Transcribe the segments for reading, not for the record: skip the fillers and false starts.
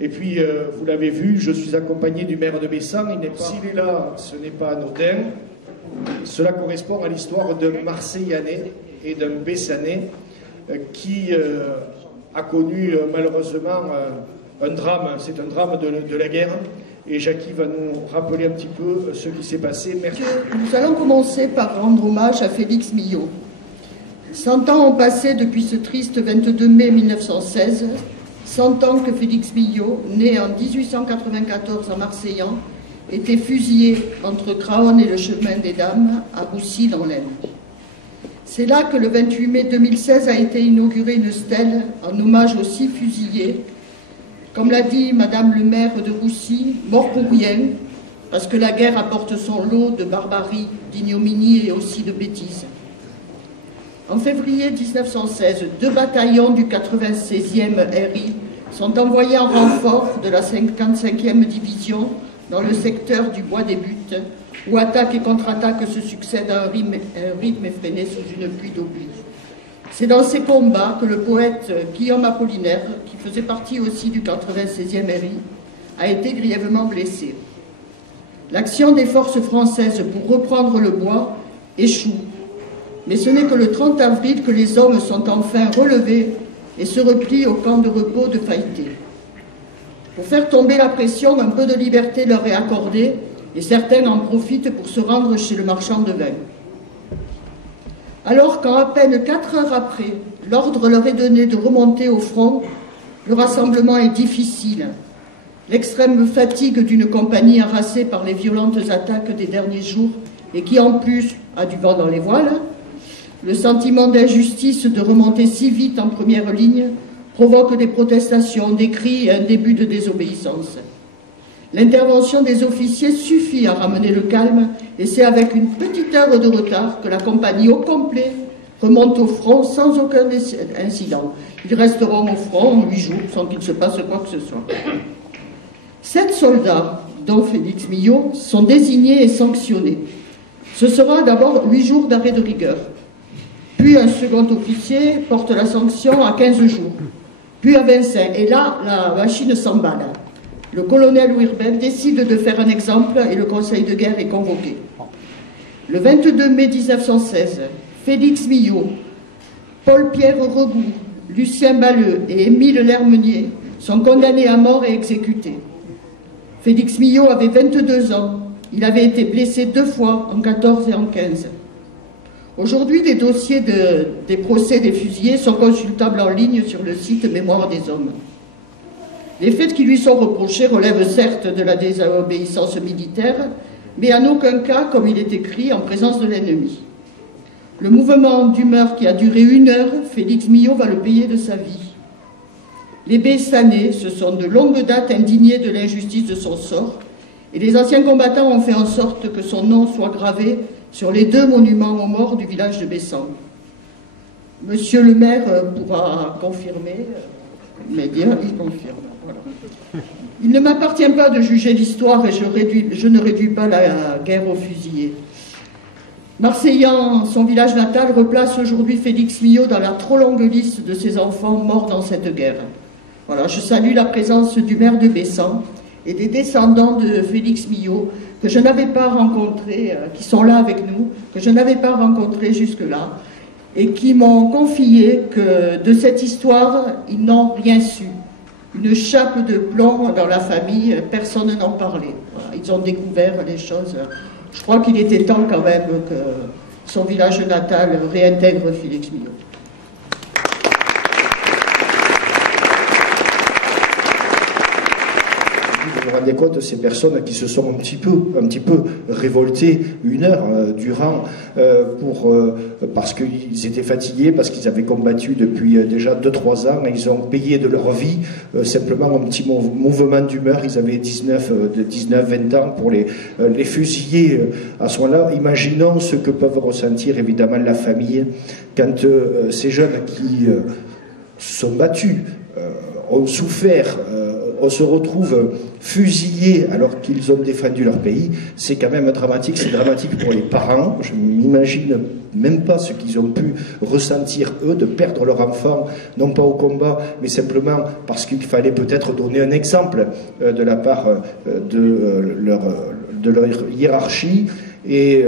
Et puis, vous l'avez vu, je suis accompagné du maire de Bessan. S'il est là, ce n'est pas anodin. Cela correspond à l'histoire d'un Marseillanais et d'un Bessanais qui a connu malheureusement un drame. C'est un drame de la guerre. Et Jackie va nous rappeler un petit peu ce qui s'est passé. Merci. Nous allons commencer par rendre hommage à Félix Millot. 100 ans ont passé depuis ce triste 22 mai 1916. 100 ans que Félix Millot, né en 1894 à Marseillan, était fusillé entre Craonne et le chemin des Dames, à Boussy dans l'Aisne. C'est là que le 28 mai 2016 a été inaugurée une stèle en hommage aux 6 fusillés. Comme l'a dit Madame le maire de Roussy, mort pour rien, parce que la guerre apporte son lot de barbarie, d'ignominie et aussi de bêtises. En février 1916, 2 bataillons du 96e RI sont envoyés en renfort de la 55e division dans le secteur du Bois des Buttes, où attaque et contre-attaque se succèdent à un rythme effréné sous une pluie d'obus. C'est dans ces combats que le poète Guillaume Apollinaire, qui faisait partie aussi du 96e RI, a été grièvement blessé. L'action des forces françaises pour reprendre le bois échoue, mais ce n'est que le 30 avril que les hommes sont enfin relevés et se replient au camp de repos de Faïté. Pour faire tomber la pression, un peu de liberté leur est accordée et certains en profitent pour se rendre chez le marchand de vin. Alors qu'à peine 4 heures après, l'ordre leur est donné de remonter au front, le rassemblement est difficile. L'extrême fatigue d'une compagnie harassée par les violentes attaques des derniers jours et qui en plus a du vent dans les voiles, le sentiment d'injustice de remonter si vite en première ligne provoque des protestations, des cris et un début de désobéissance. L'intervention des officiers suffit à ramener le calme et c'est avec une petite heure de retard que la compagnie au complet remonte au front sans aucun incident. Ils resteront au front 8 jours sans qu'il se passe quoi que ce soit. 7 soldats, dont Félix Millot, sont désignés et sanctionnés. Ce sera d'abord 8 jours d'arrêt de rigueur. Puis un second officier porte la sanction à 15 jours. Puis à 25. Et là, la machine s'emballe. Le colonel Ouirbel décide de faire un exemple et le conseil de guerre est convoqué. Le 22 mai 1916, Félix Millot, Paul-Pierre Rebout, Lucien Balleux et Émile Lermenier sont condamnés à mort et exécutés. Félix Millot avait 22 ans. Il avait été blessé 2 fois, en 14 et en 15. Aujourd'hui, les dossiers des procès des fusillés sont consultables en ligne sur le site Mémoire des Hommes. Les faits qui lui sont reprochés relèvent certes de la désobéissance militaire, mais en aucun cas, comme il est écrit, en présence de l'ennemi. Le mouvement d'humeur qui a duré 1 heure, Félix Millot va le payer de sa vie. Les Bessanais se sont de longue date indignés de l'injustice de son sort, et les anciens combattants ont fait en sorte que son nom soit gravé sur les 2 monuments aux morts du village de Bessan. Monsieur le maire pourra confirmer, mais bien, il confirme. Voilà. Il ne m'appartient pas de juger l'histoire et je ne réduis pas la guerre aux fusillés. Marseillan, son village natal, replace aujourd'hui Félix Millot dans la trop longue liste de ses enfants morts dans cette guerre. Voilà, je salue la présence du maire de Bessan et des descendants de Félix Millot que je n'avais pas rencontrés, qui sont là avec nous, que je n'avais pas rencontrés jusque-là, et qui m'ont confié que de cette histoire, ils n'ont rien su. Une chape de plomb dans la famille, personne n'en parlait. Voilà, ils ont découvert les choses. Je crois qu'il était temps quand même que son village natal réintègre Félix Millot. Vous vous rendez compte de ces personnes qui se sont un petit peu révoltées 1 heure durant parce qu'ils étaient fatigués, parce qu'ils avaient combattu depuis déjà 2-3 ans, et ils ont payé de leur vie simplement un petit mouvement d'humeur. Ils avaient 19-20 ans pour les fusiller à ce moment-là. Imaginons ce que peuvent ressentir évidemment la famille quand ces jeunes qui se sont battus, ont souffert, on se retrouve fusillés alors qu'ils ont défendu leur pays, c'est quand même dramatique. C'est dramatique pour les parents. Je m'imagine même pas ce qu'ils ont pu ressentir, eux, de perdre leur enfant, non pas au combat, mais simplement parce qu'il fallait peut-être donner un exemple de la part de leur hiérarchie. Et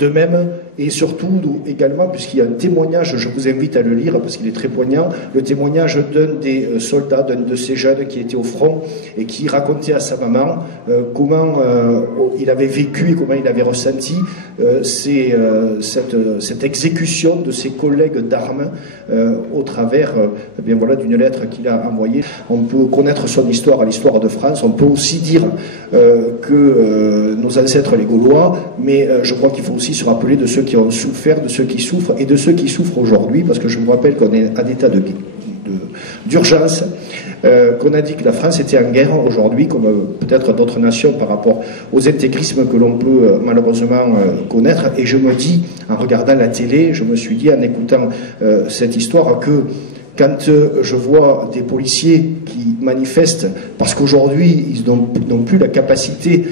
de même, et surtout également, puisqu'il y a un témoignage, je vous invite à le lire parce qu'il est très poignant, le témoignage d'un des soldats, d'un de ces jeunes qui était au front et qui racontait à sa maman comment il avait vécu et comment il avait ressenti cette exécution de ses collègues d'armes au travers d'une lettre qu'il a envoyée. On peut connaître son histoire à l'histoire de France, on peut aussi dire que nos ancêtres les Gaulois, mais je crois qu'il faut aussi se rappeler de ceux qui ont souffert, de ceux qui souffrent et de ceux qui souffrent aujourd'hui, parce que je me rappelle qu'on est en état d'urgence, qu'on a dit que la France était en guerre aujourd'hui, comme peut-être d'autres nations par rapport aux intégrismes que l'on peut malheureusement connaître. Et je me dis, en regardant la télé, je me suis dit, en écoutant cette histoire, que quand je vois des policiers qui manifestent parce qu'aujourd'hui ils n'ont plus la capacité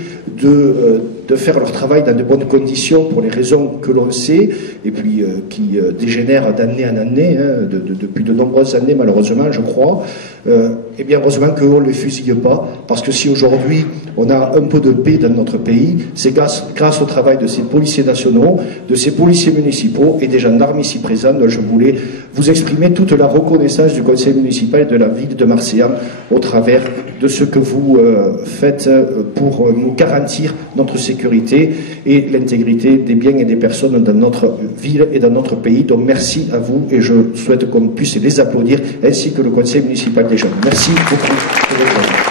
de faire leur travail dans de bonnes conditions pour les raisons que l'on sait et puis qui dégénèrent d'année en année, depuis de nombreuses années malheureusement je crois, et bien heureusement qu'on ne les fusille pas, parce que si aujourd'hui on a un peu de paix dans notre pays, c'est grâce au travail de ces policiers nationaux, de ces policiers municipaux et des gendarmes ici présents. Donc je voulais vous exprimer toute la reconnaissance du conseil municipal et de la ville de Marseillan au travers de ce que vous faites pour nous garantir notre sécurité et l'intégrité des biens et des personnes dans notre ville et dans notre pays. Donc merci à vous et je souhaite qu'on puisse les applaudir ainsi que le conseil municipal des jeunes. Merci beaucoup.